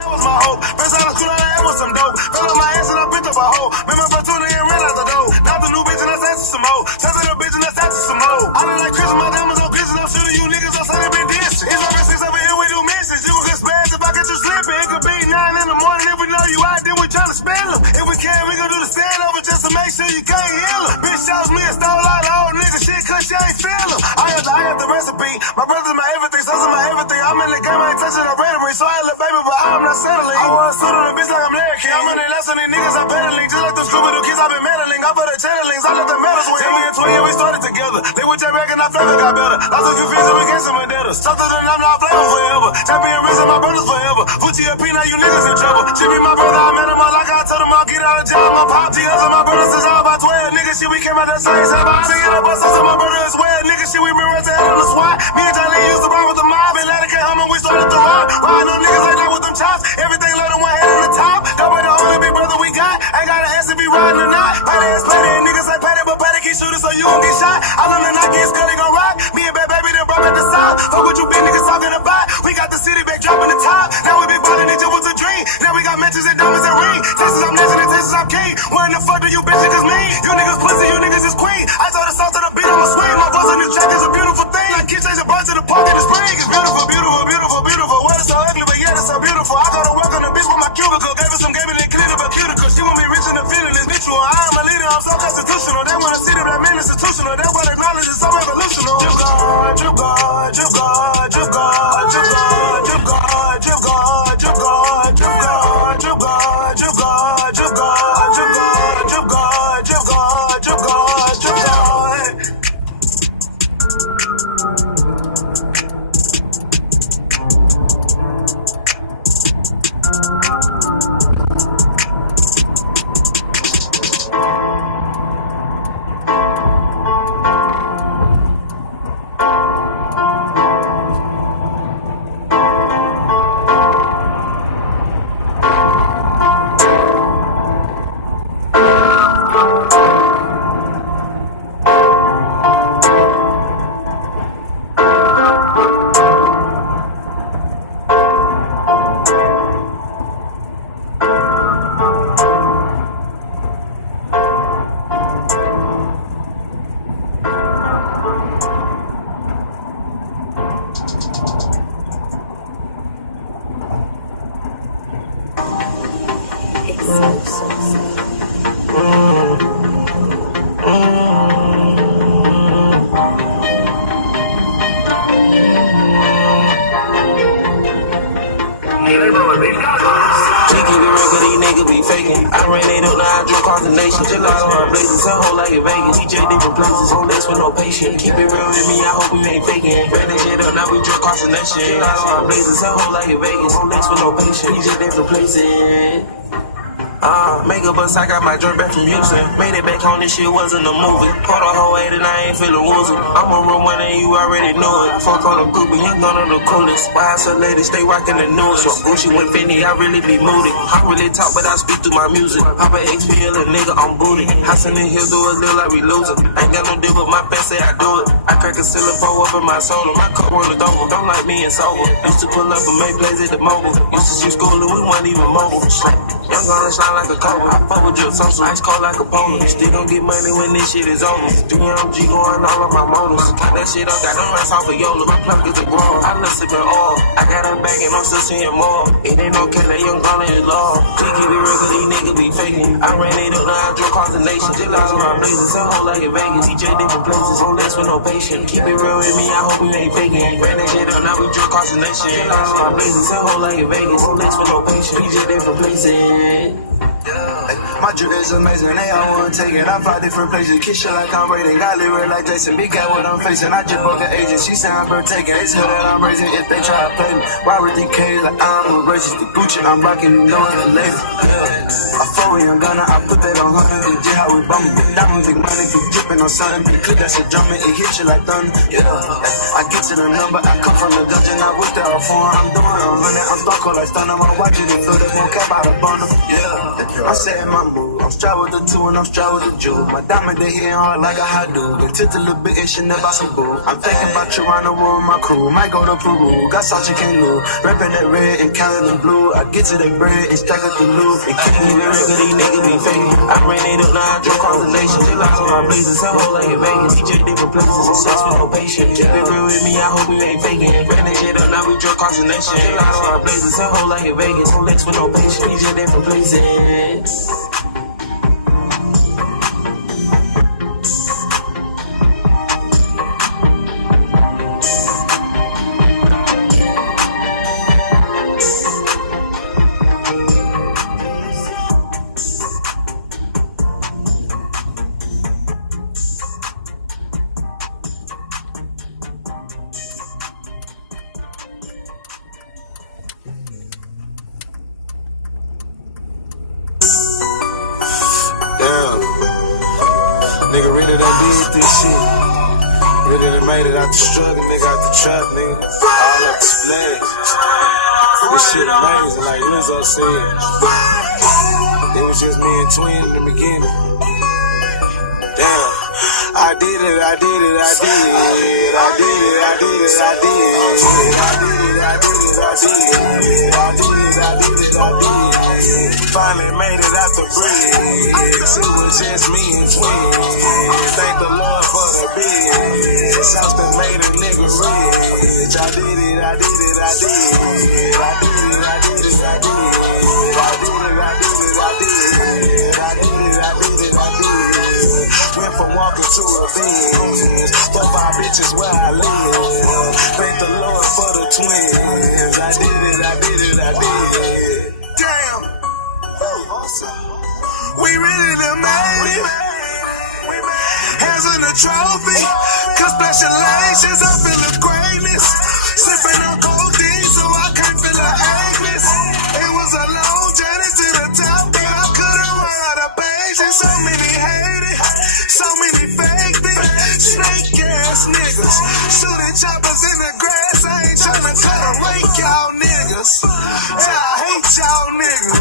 That was my hope. First out of school, I had with some dope. Fell on my ass and I picked up a hoe. Made my platoon and ran out the door. Now the new bitch and I said to some hoe. Tell the bitch and I said to some hoe. I look like Chris, my diamonds on Chris and I'm shooting you niggas on Sunday been dissing. It's over 6 over here, we do missions. You can get spazzed if I get you slipping. It could be 9 in the morning. If we know you out, then we tryna spell them. If we can, we gon' do the stand over just to make sure you can't heal them. Bitch shouts me and stole all the old nigga shit cause she ain't feel them. I got the recipe. My brother's my everything, sons are my everything. I'm in the game, I ain't touching a rhetoric. So I ain't little baby, but I'm not settling. I want to suit on a bitch like I'm Larry King. I'm in the last on these niggas, I'm pedaling. Just like the Scooby-Doo kids, I've been meddling. I put the channelings, I let the medals win. 10 and 20, we started together. They went that back and our flavor got better. Lots of confusion, we gave some vendettas. Something that I'm not flavor forever. Champion risen, my brothers forever. Gucci up, now you niggas in trouble. She be my brother, I met him all like I told him I'll get out of jail. My pop G-Hus and my brothers is all about 12. Niggas shit, we came out that same time. I sing in the bus, so my brother is well. Niggas shit, we been right to hell on the SWAT. Me and Johnny used to ride with the mob. And let it get home and we started to ride. Riding on niggas like that with them chops. Everything loaded, one head on the top. Nobody the only big brother we got. Ain't got an ass if he riding or not. Patty ass patty and niggas like patty, but patty keep shooting so you won't get shot. I learned the Nike and Scully gon' rock. Me and Bad Baby done brought back the south. Fuck what you big niggas talking about. We got the city back dropping the top. Now we big ballin', it just was a dream. Now we got matches and diamonds and ring. Texas, I'm legend and Texas, I'm king. Where in the fuck do you bitch niggas mean? You niggas pussy, you niggas is queen. I told the song to the beat, I'ma swing. My voice on this track is a beautiful thing. Like kids chasing birds to the park in the spring. It's beautiful, beautiful, beautiful, beautiful. Well, it's so ugly, but yeah, it's so beautiful. I go to work on the bitch with my cubicle. Gave her some game and then cleaned up a cuticle. She want me rich in the feeling, it's mutual. I am a leader, I'm so constitutional. They wanna see that I'm institutional. They wanna acknowledge it's so revolutional. You God, you God, you God, you God, you God, you God, you God, you God, you God, you God, you God, you God, you God, you God, you God, you God, you God. I ran it up, now I drunk across the nation. Just like on blazing, some whole like in Vegas. DJ different places, on this with no patient. Keep it real with me, I hope you ain't faking. Ran that shit up, now we drunk across the nation. Just like on blazing, some whole like in Vegas. On this with no patient. DJ different places. Make a bus, I got my drink back from Houston. Made it back home, this shit wasn't a movie. Caught a whole 8 and I ain't feeling woozy. I'm a real one and you already know it. Fuck on the groupie, young gun on the coolest. Why some ladies stay rocking the newest. So Gucci with Fendi, I really be moody. I really talk, but I speak through my music. Papa XPL, a nigga, I'm booty. House in the hill, do a little like we losing. Ain't got no deal, but my fans say I do it. I crack a cylinder, pour up in my soda. My cup roll it over, don't like me and sober. Used to pull up and make plays at the mobile. Used to shoot school and we weren't even mobile. Young gun shine like a cobra. I fuck with you, some ice cold like a polo. Still gon' get money when this shit is over. 300G going all on my motors. Got that shit up, got them rats off of YOLO. My plug is a grower. I love sipping oil. I got a bag and I'm still seeing more. It ain't no cat, that young gun is law. We keep it real, cause these niggas be faking. I ran it up, now I drunk across the nation. Just like on blazing, some whole like in Vegas. DJ different places, on this with no patient. Keep it real with me, I hope you ain't faking. Ran that shit up, now we drunk across the nation. Just like on blazing, some whole like in Vegas. On this with no patient. DJ different places. My drip is amazing, they all wanna take it. I fly different places, kiss shit like I'm rating. Got lyric like Jason, big cat what I'm facing. I just broke an agent, she say I'm bird taking. It's her that I'm raising if they try to play me. Why with DK like I'm a racist? The Gucci I'm rocking, you know it's a lady. I flow with young gunner, I put that on 100. Legit how we bumming. Diamond big money, be dripping on something. The clip that's a drumming, it hit you like thunder. I get to the number, I come from the dungeon. I wish that all foreign. I'm doing 100, I'm stuck like stunner. I'm watching it through the won't cap out a bundle. I'm saying my move. I'm strapped with the 2 and I'm strapped with the jewel. My diamond they hitting hard like a hot dude. Been tipped a little bit and shit about some bull. I'm thinking about you around the world with my crew. Might go to Peru. Got Sachi can't lose. Rapping that red and counting the blue. I get to that bread and stack up the loot. And keep it real, cause these niggas be faking. I ran it up, now I drunk across the nation. Chill out on my blazers, a whole like a Vegas. DJ different places and sex with no patience. Keep it real with me, I hope you ain't faking. Ran that shit up, now we drunk across the nation. Chill out on my blazers, a whole like a Vegas. No legs with no patience. DJ different places. Nigga really done did this shit. Really done made it out the struggle, nigga, out the trap, nigga. All up the splash. This shit amazing, like Lizzo said. It was just me and Twin in the beginning. Damn. I did it, I did it, I did it. I did it, I did it, I did it. I did it, I did it, I did it. I did it, I did it, I did it. Finally made it out the bridge. It was just me and Twin. Thank the Lord for the biz. Sauce that made a nigga rich. I did it, I did it, I did it. I did it, I did it, I did it. I did it, I did it, I did it. I did it, I did it, I did it. Went from walking to a Benz. 4, 5 bitches where I live. Thank the Lord for the twins. I did it, I did it, I did it. Damn. We really done made it. Hands on the trophy. Congratulations, I feel the greatness. Sipping on codeine so I can't feel the aches. It was a long journey to the top, but I couldn't run out of patience. So many hated, so many faked it. Snake ass niggas, shooting choppers in the grass. I ain't tryna cut a rake, y'all niggas. Yeah, I hate y'all niggas.